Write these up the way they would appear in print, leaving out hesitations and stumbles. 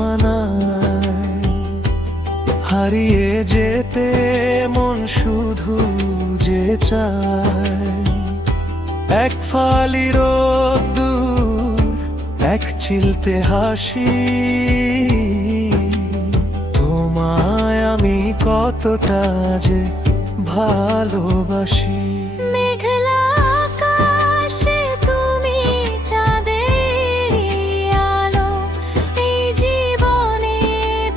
সীমানায়। হারিয়ে যেতে মন শুধু যে চায়, এক ফালি রোদ্দুর, এক চিলতে হাসি। তোমায় আমি কতটা যে ভালোবাসি। মেঘলা আকাশে তুমি চাঁদের আলো, এই জীবনে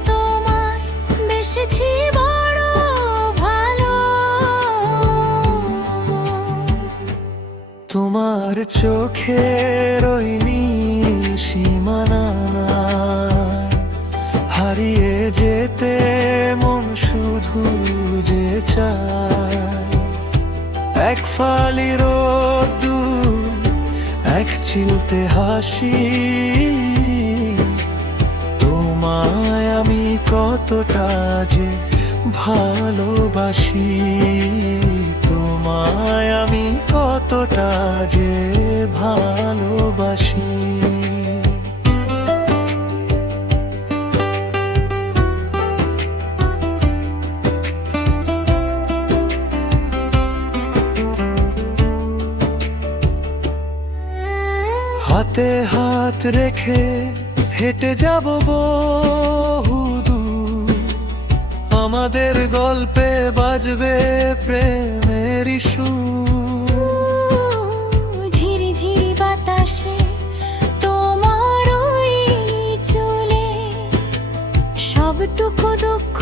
তোমায় বেসেছি বড় ভালো। তোমার চোখের ওই নীল সীমানায়, হারিয়ে যেতে মন শুধু যে চায়, এক ফালি রোদ্দুর, এক চিলতে হাসি। তোমায় আমি কতটা যে ভালোবাসি, তোমায় আমি কতটা যে ভালোবাসি। হাতে হাত রেখে হেঁটে যাব বহুদূর, আমাদের গল্পে বাজবে প্রেমের সুর। ঝিরিঝিরি বাতাসে তোমার ওই চলে, সবটুকু দুঃখ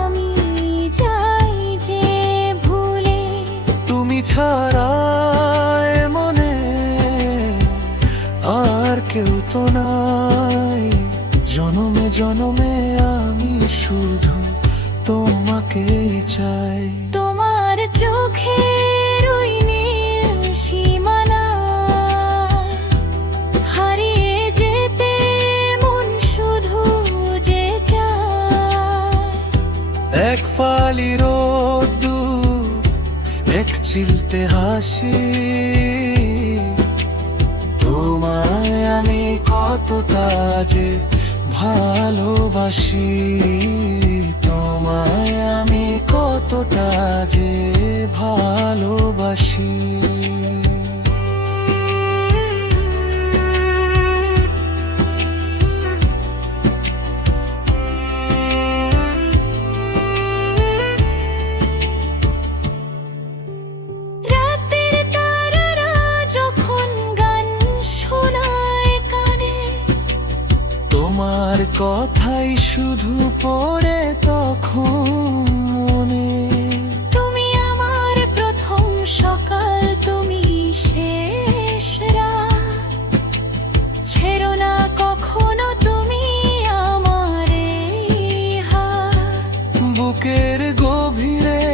আমি যাই যে ভুলে। তুমি ছাড়া এ মনে আর কেউ তো নাই, জনমে জনমে আমি শুধু তোমাকেই চাই। তোমার চোখের ওই নীল সীমানায়, হারিয়ে যেতে মন শুধু যে চায়, এক ফালি রোদ্দুর, এক চিলতে হাসি। তোমায় আমি কতটা যে ভালোবাসি, তোমায় আমি কতটা যে ভালোবাসি। রাতের তারারা যখন গান শোনায় কানে, তোমার কথাই শুধু পড়ে তখন মনে। তুমি আমার প্রথম সকাল, তুমি শেষ রাত, ছেড়ো না কখনো তুমি আমার এই হাত। বুকের গভীরে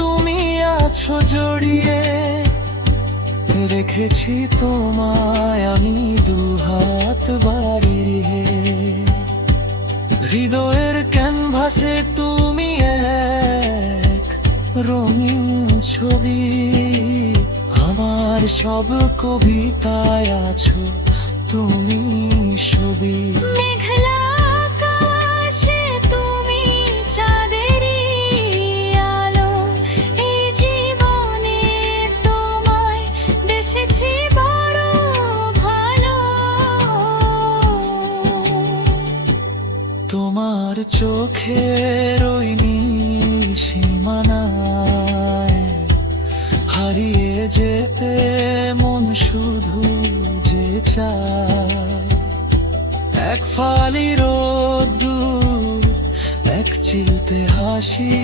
তুমি আছো জড়িয়ে, রেখেছি তোমায় আমি দুহাত বাড়িয়ে। হৃদয়ের ক্যানভাসে তুমি এক রঙিন ছবি, আমার সব কবিতায় আছো তুমি ছবি। মেঘলা আকাশে তুমি চাঁদের আলো, এই জীবনে তোমায় বেসেছি বড় ভালো। তোমার চোখের ওই নীল সীমানায়, হারিয়ে যেতে মন শুধু যে চায়, এক ফালি রোদ্দুর, এক চিলতে হাসি।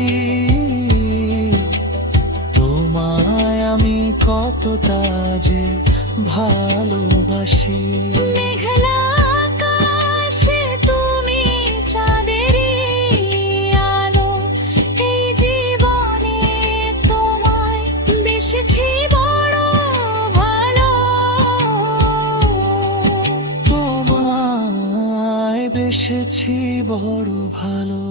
তোমায় আমি কতটা যে ভালোবাসি। মেঘলা আকাশে তুমি চাঁদের আলো, এই জীবনে তোমায় বেসেছি বড় ভালো। তোমায় বেসেছি বড় ভালো।